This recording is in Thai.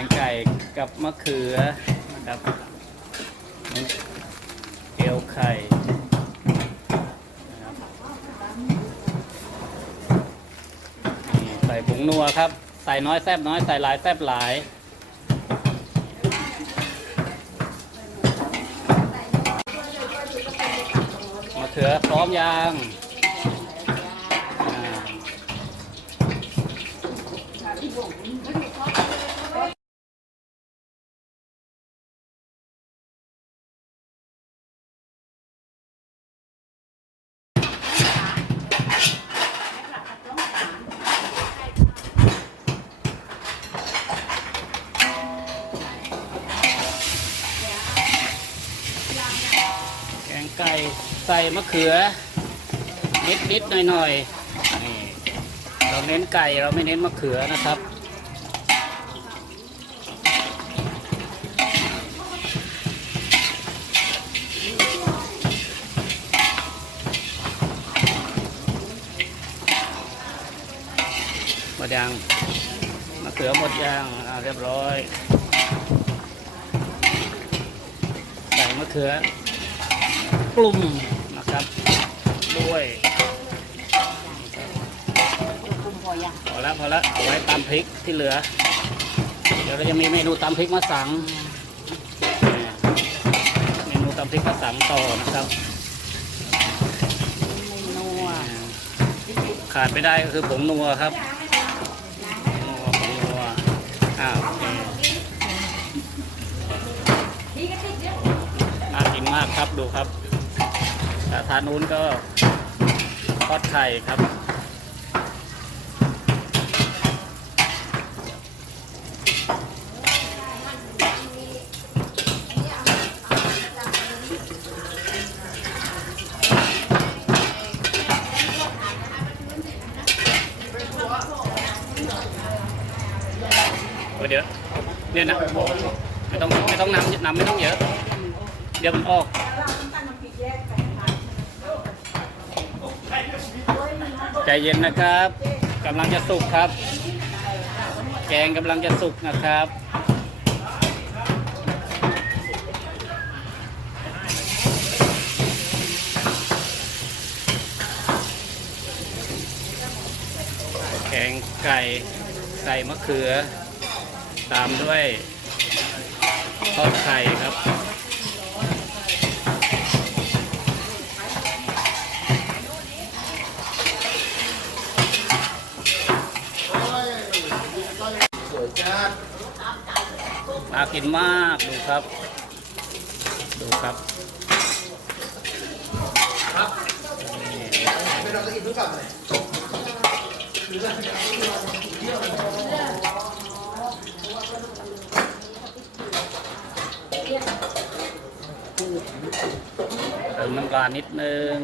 งไก่กับมะเขือนะครับเอวไข่นะครับนี่ใส่ผงนัวครับ ใส่น้อยแซบน้อย ใส่หลายแซบหลายมะเขือพร้อมยัง ไก่ใส่มะเขือ นิดนิดหน่อยหน่อยนี่เราเน้นไก่เราไม่เน้นมะเขือนะครับ หมดยังมะเขือหมดยังเรียบร้อย ใส่มะเขือ กลุ่มนะครับด้วยพอแล้วพอแล้วเอาไว้ตำพริกที่เหลือ เดี๋ยวเราจะมีเมนูตำพริกมาสั่งเมนูตำพริกมาสั่งต่อนะครับขาดไม่ได้ก็คือผงนัวครับนัวผงนัวอ้าวน่ากินมากครับดูครับ แต่ทานนู้นก็ทอดไข่ครับ เดี๋ยวเนี่ยนะไม่ต้องไม่ต้องน้ำน้ำไม่ต้องเยอะ เดี๋ยวมันออก ใจเย็นนะครับกำลังจะสุกครับ แกงกำลังจะสุกนะครับแกงไก่ใส่มะเขือ ตามด้วยทอดไข่ครับ สวยจ้าน่ากินมากดูครับ ดูครับนี่ไม่ต้องกินทุกกลับเลยเติมน้ำปลานิดนึง